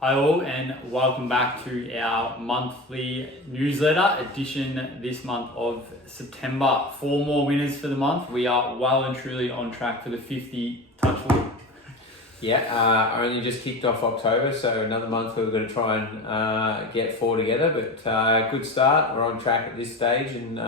Hi all, and welcome back to our monthly newsletter edition this month of September. 4 more winners for the month. We are well and truly on track for the 50 touch wood. Yeah, only just kicked off October, so another month we're going to try and get 4 together. But good start. We're on track at this stage, and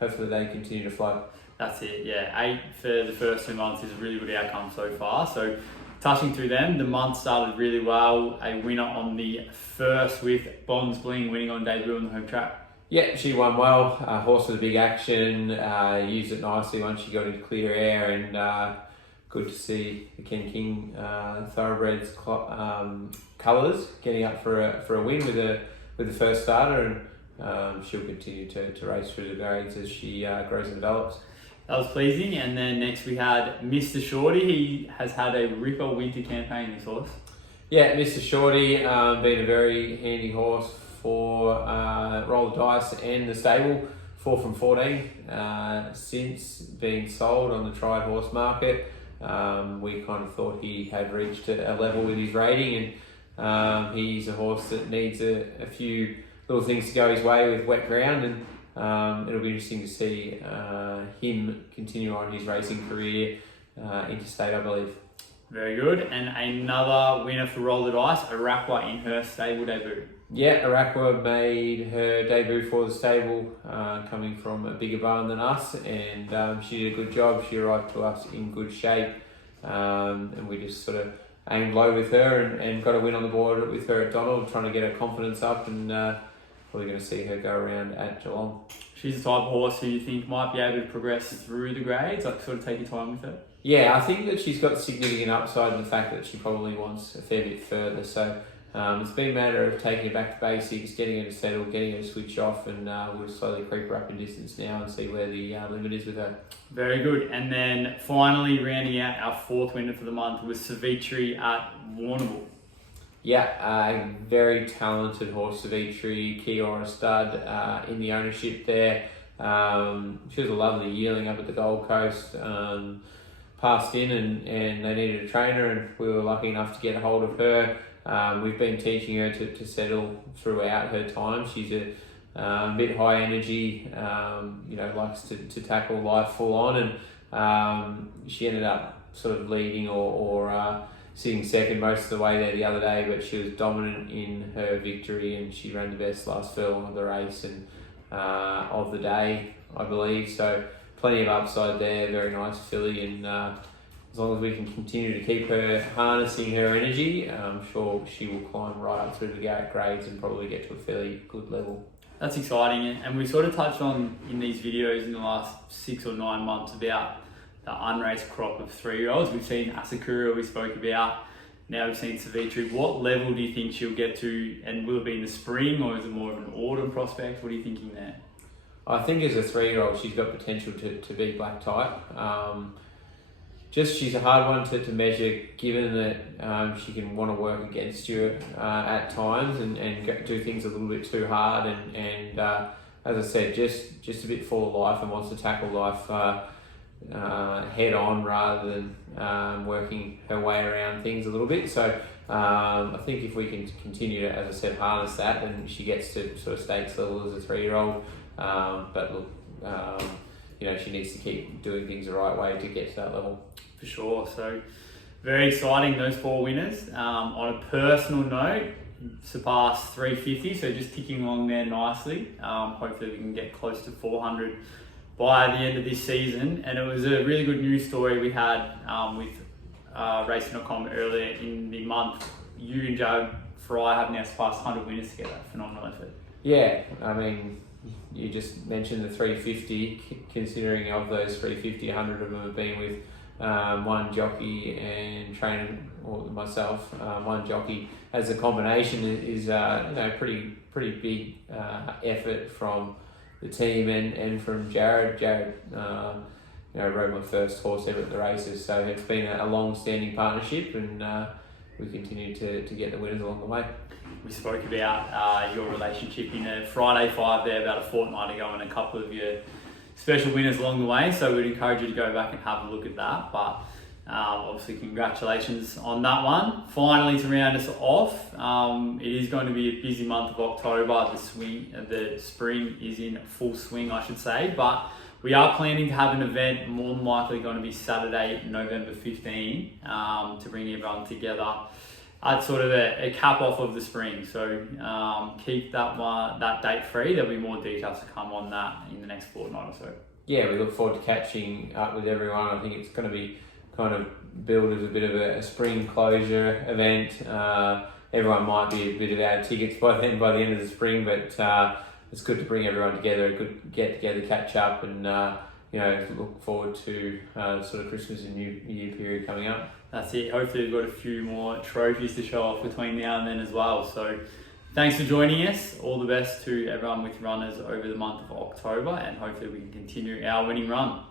hopefully they continue to flow. That's it, yeah. 8 for the first 2 months is a really good outcome so far. So touching through them, the month started really well. A winner on the first with Bonds Bling winning on debut on the home track. Yeah, she won well. Horse with a big action, used it nicely once she got into clear air, and good to see the Ken King Thoroughbreds colours getting up for a win with the first starter, and she'll continue to race through the grades as she grows and develops. That was pleasing. And then next we had Mr. Shorty. He has had a ripper winter campaign, this horse. Yeah, Mr. Shorty, been a very handy horse for Roll the Dice and the stable. 4 from 14 since being sold on the tried horse market. We kind of thought he had reached a level with his rating, and he's a horse that needs a few little things to go his way with wet ground, and it'll be interesting to see him continue on his racing career interstate, I believe. Very good. And another winner for Roll the Dice, Arakwa in her stable debut. Yeah, Arakwa made her debut for the stable, coming from a bigger barn than us, and she did a good job. She arrived to us in good shape, and we just sort of aimed low with her and got a win on the board with her at Donald, trying to get her confidence up, and probably going to see her go around at Geelong. She's the type of horse who you think might be able to progress through the grades, like sort of take your time with her? Yeah, I think that she's got significant upside in the fact that she probably wants a fair bit further. So it's been a matter of taking her back to basics, getting her to settle, getting her to switch off, and we'll slowly creep her up in distance now and see where the limit is with her. Very good. And then finally rounding out our 4th winner for the month was Savitri at Warrnambool. Yeah, a very talented horse, Savitri, Kiora stud in the ownership there. She was a lovely yearling up at the Gold Coast. Passed in and they needed a trainer, and we were lucky enough to get a hold of her. We've been teaching her to settle throughout her time. She's a bit high energy, likes to tackle life full on, and she ended up sort of leading or sitting second most of the way there the other day, but she was dominant in her victory, and she ran the best last furlong of the race and of the day, I believe. So plenty of upside there, very nice filly, and as long as we can continue to keep her harnessing her energy, I'm sure she will climb right up through the grades and probably get to a fairly good level. That's exciting, and we sort of touched on in these videos in the last 6 or 9 months about the unraced crop of 3-year-olds. We've seen Asakura, we spoke about. Now we've seen Savitri. What level do you think she'll get to, and will it be in the spring, or is it more of an autumn prospect? What are you thinking there? I think as a 3-year-old, she's got potential to be black type. She's a hard one to measure, given that she can want to work against you at times and do things a little bit too hard. And as I said, just a bit full of life and wants to tackle life head on rather than working her way around things a little bit. So I think if we can continue to, as I said, harness that, then she gets to sort of stakes level as a 3-year-old. But look, she needs to keep doing things the right way to get to that level. For sure. So very exciting, those 4 winners. On a personal note, surpassed 350, so just ticking along there nicely. Hopefully we can get close to 400 by the end of this season. And it was a really good news story we had with Racing.com earlier in the month. You and Jared Fry have now surpassed 100 winners together. Phenomenal effort. Yeah, I mean, you just mentioned the 350, considering of those 350, 100 of them have been with one jockey and trainer, or myself. One jockey as a combination is pretty big effort from the team and from Jared. Jared rode my first horse ever at the races, so it's been a long-standing partnership, and we continue to get the winners along the way. We spoke about your relationship in a Friday 5 there about a fortnight ago, and a couple of your special winners along the way, so we'd encourage you to go back and have a look at that. But Obviously, congratulations on that one. Finally, to round us off, it is going to be a busy month of October. The spring is in full swing, I should say, but we are planning to have an event, more than likely going to be Saturday, November 15, to bring everyone together at sort of a cap off of the spring. So keep that date free. There'll be more details to come on that in the next fortnight or so. Yeah, we look forward to catching up with everyone. I think it's going to be kind of billed as a bit of a spring closure event. Everyone might be a bit out of tickets by the end of the spring, but it's good to bring everyone together, a good get together, catch up, and look forward to sort of Christmas and New Year period coming up. That's it. Hopefully we've got a few more trophies to show off between now and then as well. So thanks for joining us. All the best to everyone with runners over the month of October, and hopefully we can continue our winning run.